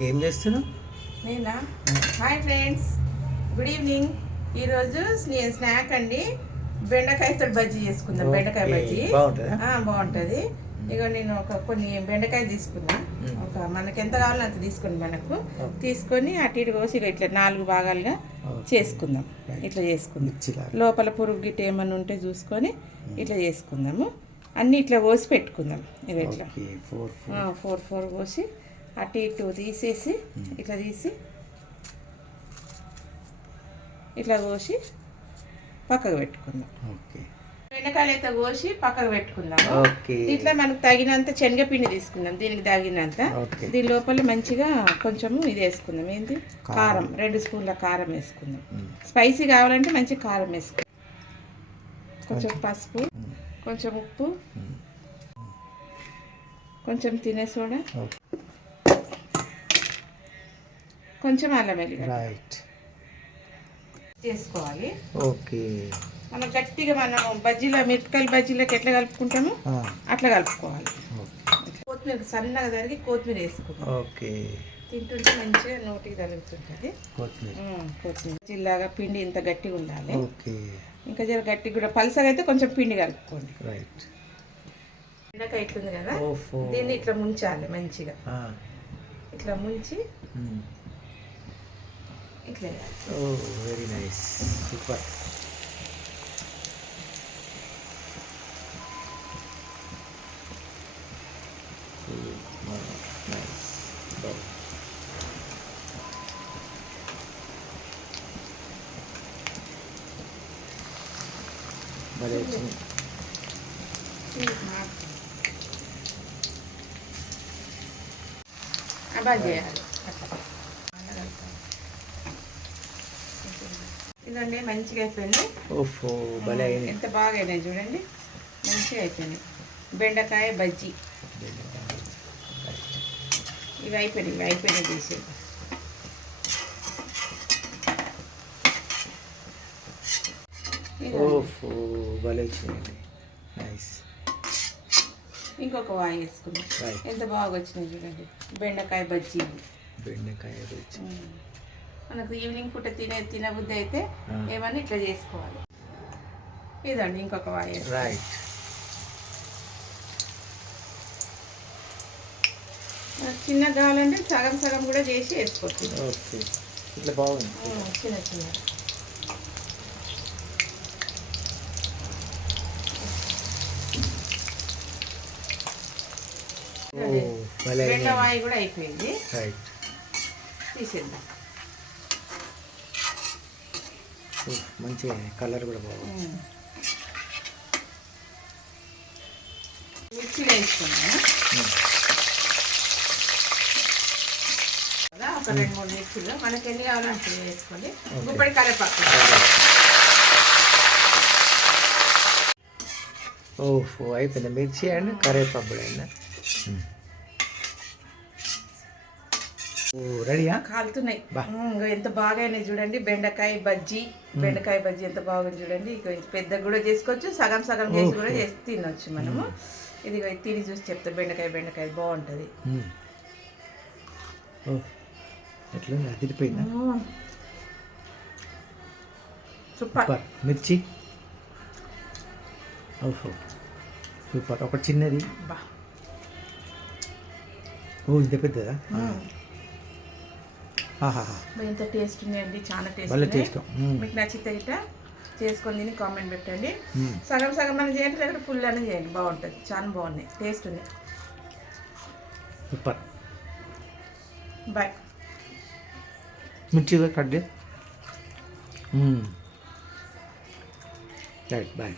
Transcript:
ఏం చేస్తున్నావు? నేనా? హాయ్ ఫ్రెండ్స్ గుడ్ ఈవినింగ్ ఈరోజు స్నే- స్నాక్ అండి. బెండకాయతో బజ్జీ చేసుకుందాం. బెండకాయ. బజ్జీ. బాగుంటుందా? ఇక నేను ఒక కొన్ని బెండకాయ తీసుకున్నా. ఒక మనకి ఎంత కావాలో అంత తీసుకుని మనకు. తీసుకొని అటు ఇటు కోసి ఇట్లా నాలుగు భాగాలుగా. చేసుకుందాం. ఇట్లా చేసుకుందాం. లోపల పురుగు గిట్ట ఏమన్నా ఉంటే చూసుకొని ఇట్లా చేసుకుందాము. అన్నీ ఇట్లా కోసి పెట్టుకుందాం. ఇక ఇట్లా. ఫోర్ ఫోర్ పోసి అటు ఇటు తీసేసి ఇట్లా తీసి ఇట్లా కోసి పక్కకు పెట్టుకుందాం. ఓకే. బెండకాయలు అయితే కోసి పక్కకు పెట్టుకుందాం. ఇట్లా మనకు తగినంత శనగపిండి తీసుకుందాం దీనికి తగినంత. దీని లోపల మంచిగా కొంచెము ఇది వేసుకుందాం. ఏంటి? కారం. రెండు స్పూన్ల కారం వేసుకుందాం. స్పైసీ కావాలంటే మంచి కారం వేసుకుందాం కొంచెం పసుపు. కొంచెం ఉప్పు. కొంచెం తినే సోడా. కొంచెం అల్లం వెల్లిగడ్డ. రైట్ చేసుకోవాలి. ఓకే మనం గట్టిగా మనం బజ్జీలో మిరపకాయల బజ్జీలోకి ఎట్లా కలుపుకుంటామో అట్లా కలుపుకోవాలి. కొత్తిమీర సన్నగా తరిగి కొత్తిమీర వేసుకుంటాం ఓకే తింటుంటే మంచిగా నోటికి తగులుతుంటుంది. కొత్తిమీర. జిల్లాగా పిండి ఇంత గట్టిగా ఉండాలి. ఓకే ఇంకా జర గట్టిగా కూడా పలసగా అయితే కొంచెం పిండి కలుపుకోండి. రైట్ బెండకాయ ఇట్లుంది కదా? దీన్ని ఇట్లా ముంచాలి మంచిగా. ఇట్లా ముంచి మ్మ్. ఇట్లా వేయాలి. Oh very nice super nice భలే వచ్చింది అబ్బా చేయాలి అట్లా. ఇదండి మంచిగా అయిపోయింది. ఓఫో భలే ఎంత బాగా అయినాయి చూడండి. మంచిగా అయిపోయినాయి. బెండకాయ బజ్జీ. ఇవి అయిపోయినాయి ఇవి అయిపోయినాయి తీసి ఓఫో భలే వచ్చింది. నైస్ ఇంకొక వాయి వేసుకుందాం. రైట్ ఎంత బాగా వచ్చినాయి చూడండి. బెండకాయ బజ్జీ. బెండకాయ రుచి ఉమ్. మనకు ఈవినింగ్ పూట తినే తినబుద్ధి అయితే ఆ. ఏమన్నా ఇట్లా చేసుకోవాలి. ఇదండి ఇంకొక వాయి. రైట్ చిన్నగా కావాలంటే సగం సగం కూడా చేసి వేసుకోవచ్చు. ఓకే ఇట్లా బాగుంది. ఉమ్, చిన్న చిన్న. బెండ వాయి కూడా అయిపోయింది. తీసేద్దాం. మంచి కలర్ కూడా బాగుంది. ఉమ్. మిర్చిలు వేసుకున్నాను. ఒక రెండు మూడు మిర్చిలు. మనకి ఎన్ని కావాలంటే వేసుకోండి. ఓకే. గుప్పడి కరేపాకు. ఓహో అయిపోయింది. మిర్చి అండ్ కరేపాకు కూడా అయిందా రెడీయా? కాలుతున్నాయి. ఇంగో ఎంత బాగా అయినాయి చూడండి. బెండకాయ బజ్జీ. బెండకాయ బజ్జీ ఎంత బాగుంది చూడండి. ఇక ఇది పెద్దగా కూడా చేసుకోవచ్చు. సగం సగం చేసి కూడా. చేసి తినొచ్చు మనము. ఇది తిని చూసి చెప్తా. బెండకాయ బెండకాయ బాగుంటుంది. సూపర్. సూపర్. మిర్చి? ఓహో సూపర్. ఒక చిన్నది. ఓ ఇంత పెద్దదా? ఎంత టేస్ట్ ఉన్నాయండి చాలా టేస్ట్. మీకు నచ్చితే ఇట్లా చేసుకొని తిని కామెంట్ పెట్టండి. సగం సగం అని చేయండి లేకపోతే ఫుల్ అని చేయండి. బాగుంటుంది చాలా బాగున్నాయి టేస్ట్ ఉన్నాయి. సూపర్. బాయ్ మిర్చి కూడా కట్ రైట్ బాయ్